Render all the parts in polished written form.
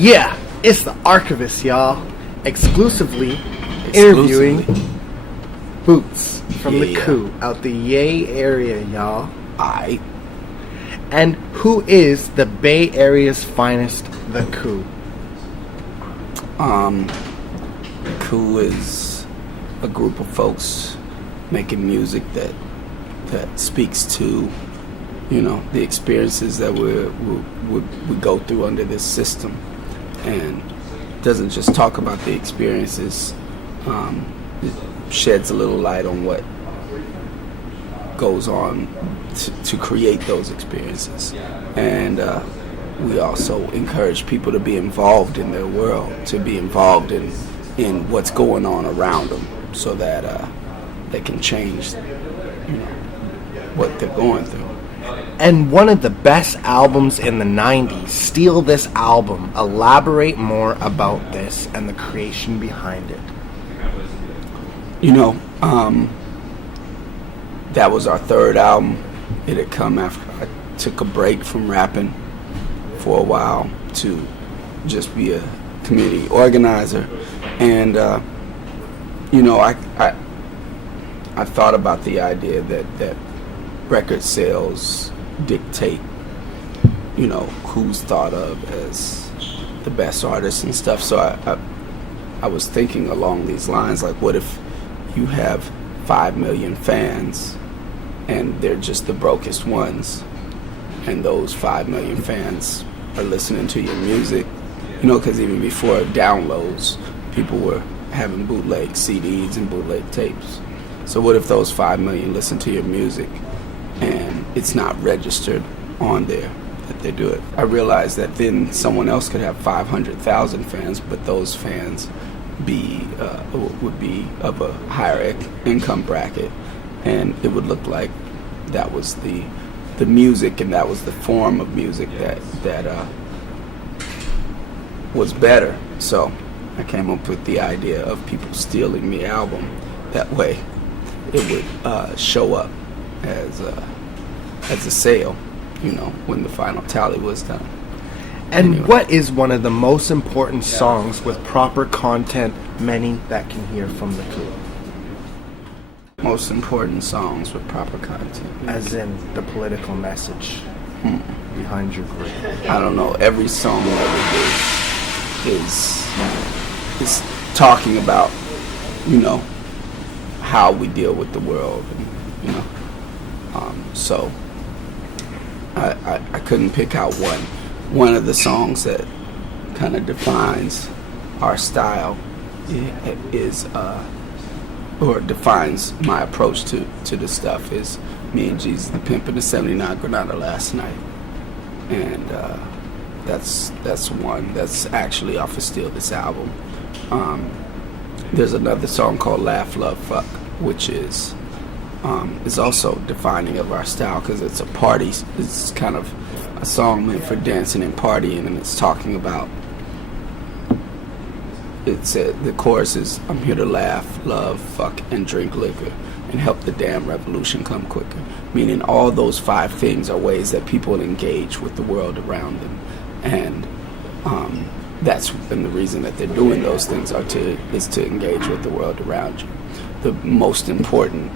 Yeah, it's the Archivest, y'all. Exclusively interviewing Boots from the Coup out the Yay area, y'all. Aight. And who is the Bay Area's finest, the Coup? Coup is a group of folks making music that speaks to, the experiences that we go through under this system, and doesn't just talk about the experiences. It sheds a little light on what goes on to create those experiences, and we also encourage people to be involved in their world, to be involved in what's going on around them, so that they can change what they're going through. And one of the best albums in the 90s, Steal This Album. Elaborate more about this and the creation behind it. That was our third album. It had come after I took a break from rapping for a while to just be a community organizer. And, I thought about the idea that record sales dictate, who's thought of as the best artists and stuff. So I was thinking along these lines, like, what if you have 5 million fans and they're just the brokest ones, and those 5 million fans are listening to your music, because even before downloads, people were having bootleg CDs and bootleg tapes. So what if those 5 million listen to your music and it's not registered on there that they do it? I realized that then someone else could have 500,000 fans, but those fans would be of a higher income bracket, and it would look like that was the music, and that was the form of music that was better. So I came up with the idea of people stealing the album. That way it would show up as a sale, when the final tally was done. And anyway. What is one of the most important songs with proper content many that can hear from the Coup? Most important songs with proper content. As in the political message behind your group. I don't know. Every song that we do is talking about, how we deal with the world, and, so I couldn't pick out one. One of the songs that kind of defines our style is, or defines my approach to the stuff, is me and Jesus the Pimp in the 79 Granada last night. And that's one that's actually off of Steal This Album. There's another song called Laugh, Love, Fuck, which is also defining of our style, because it's a party. It's kind of a song meant for dancing and partying, and it's talking about, the chorus is, I'm here to laugh, love, fuck, and drink liquor, and help the damn revolution come quicker. Meaning all those 5 things are ways that people engage with the world around them. And the reason that they're doing those things is to engage with the world around you. The most important,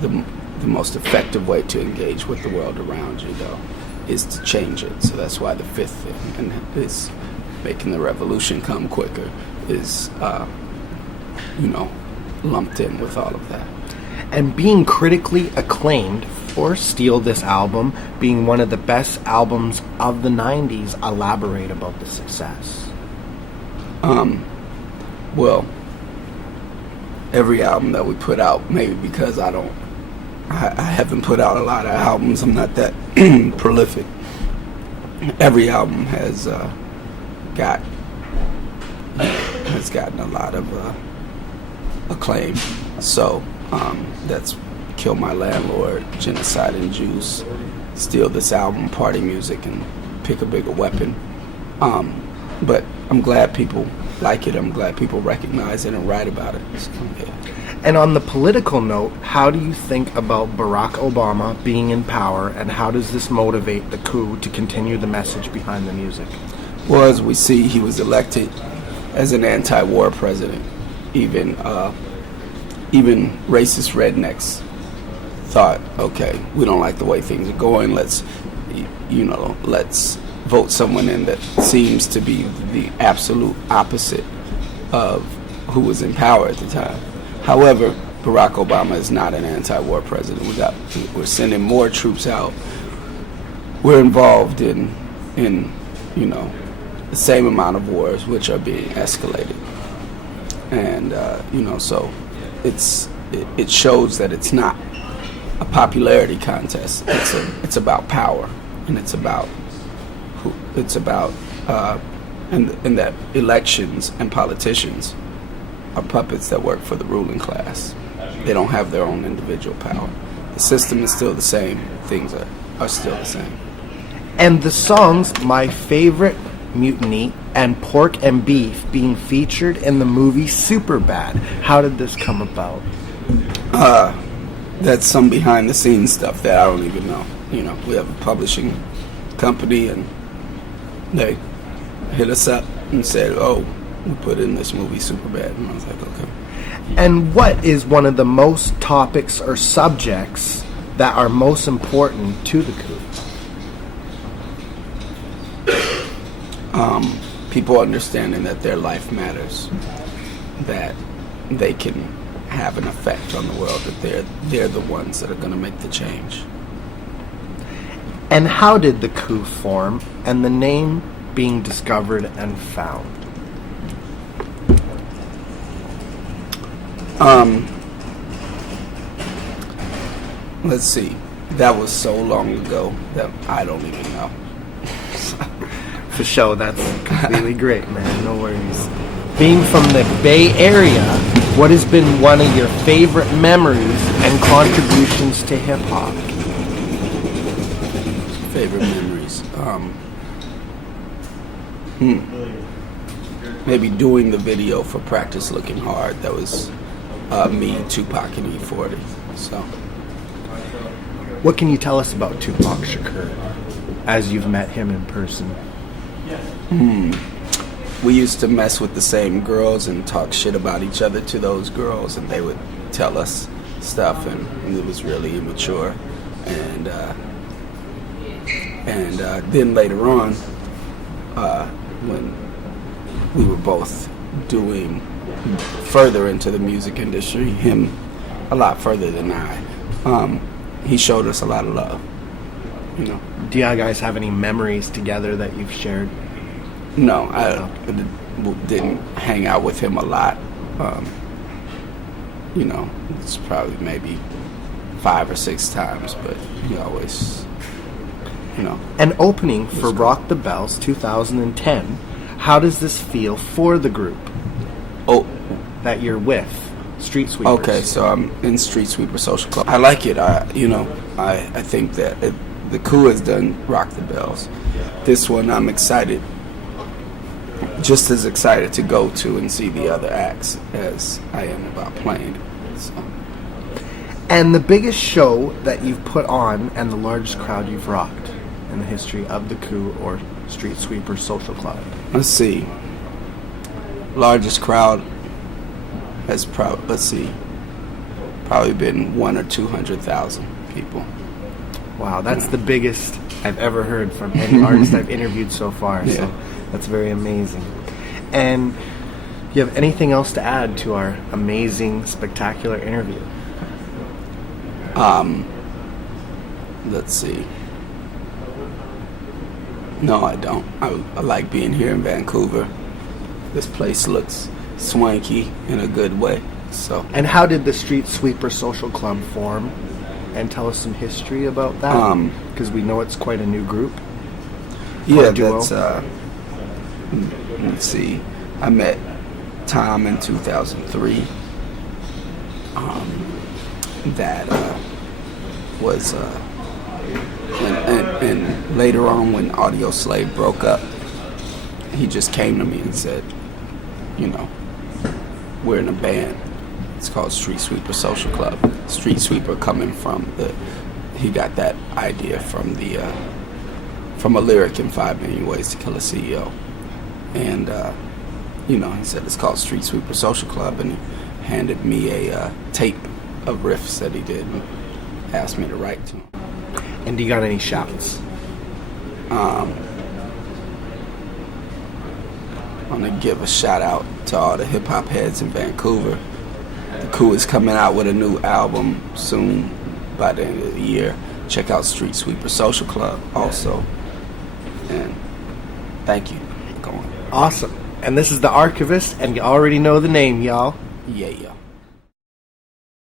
the most effective way to engage with the world around you, though, is to change it. So that's why the 5th thing is making the revolution come quicker is, lumped in with all of that. And being critically acclaimed for Steal This Album, being one of the best albums of the 90s, elaborate about the success. Well, every album that we put out, maybe because I haven't put out a lot of albums, I'm not that prolific. Every album has gotten a lot of acclaim. So that's Kill My Landlord, Genocide and Juice, Steal This Album, Party Music, and Pick a Bigger Weapon. But I'm glad people like it. I'm glad people recognize it and write about it. So, yeah. And on the political note, how do you think about Barack Obama being in power, and how does this motivate the Coup to continue the message behind the music? Well, as we see, he was elected as an anti-war president. Even racist rednecks thought, okay, we don't like the way things are going. Let's vote someone in that seems to be the absolute opposite of who was in power at the time. However, Barack Obama is not an anti-war president. We're sending more troops out. We're involved in the same amount of wars which are being escalated, and so it shows that it's not a popularity contest. It's about power, and it's about and that elections and politicians are puppets that work for the ruling class. They don't have their own individual power. The system is still the same. Things are still the same. And the songs My Favorite Mutiny and Pork and Beef being featured in the movie Superbad. How did this come about? That's some behind the scenes stuff that I don't even know. We have a publishing company, and they hit us up and said, "Oh, we put in this movie Superbad," and I was like, "Okay." And what is one of the most topics or subjects that are most important to the coup? People understanding that their life matters, that they can have an effect on the world, that they're the ones that are going to make the change. And how did the coup form and the name being discovered and found? Let's see. That was so long ago that I don't even know. For sure, that's completely great, man. No worries. Being from the Bay Area, what has been one of your favorite memories and contributions to hip-hop? Favorite memories? Maybe doing the video for Practice Looking Hard. That was me, Tupac, and E40. So, what can you tell us about Tupac Shakur as you've met him in person? We used to mess with the same girls and talk shit about each other to those girls, and they would tell us stuff, and it was really immature. And then later on, when we were both doing further into the music industry, him a lot further than I, he showed us a lot of love. Do you guys have any memories together that you've shared? No, I didn't hang out with him a lot. It's probably maybe 5 or 6 times, but he always, An opening for Rock the Bells 2010. How does this feel for the group? Oh, that you're with, Street Sweepers? Okay, so I'm in Street Sweeper Social Club. I like it. I think that the Coup has done Rock the Bells. This one, I'm excited. Just as excited to go to and see the other acts as I am about playing. So. And the biggest show that you've put on and the largest crowd you've rocked in the history of the Coup or Street Sweeper Social Club? Let's see. Largest crowd has probably been 100,000 or 200,000 people. Wow, that's the biggest I've ever heard from any artist I've interviewed so far. Yeah. So that's very amazing. And do you have anything else to add to our amazing, spectacular interview? Let's see. No, I don't. I like being here in Vancouver. This place looks swanky in a good way. So. And how did the Street Sweeper Social Club form? And tell us some history about that, because we know it's quite a new group. Yeah, that's. Let's see. I met Tom in 2003. That was, and later on when Audio Slave broke up, he just came to me and said, we're in a band. It's called Street Sweeper Social Club. Street Sweeper coming from he got that idea from a lyric in 5 Million Ways to Kill a CEO. And you know, he said it's called Street Sweeper Social Club, and he handed me a tape of riffs that he did and asked me to write to him. And do you got any shouts? I'm gonna give a shout out to all the hip hop heads in Vancouver. The Coup is coming out with a new album soon, by the end of the year. Check out Street Sweeper Social Club also. And thank you for going. Awesome. And this is the Archivest, and you already know the name, y'all. Yeah.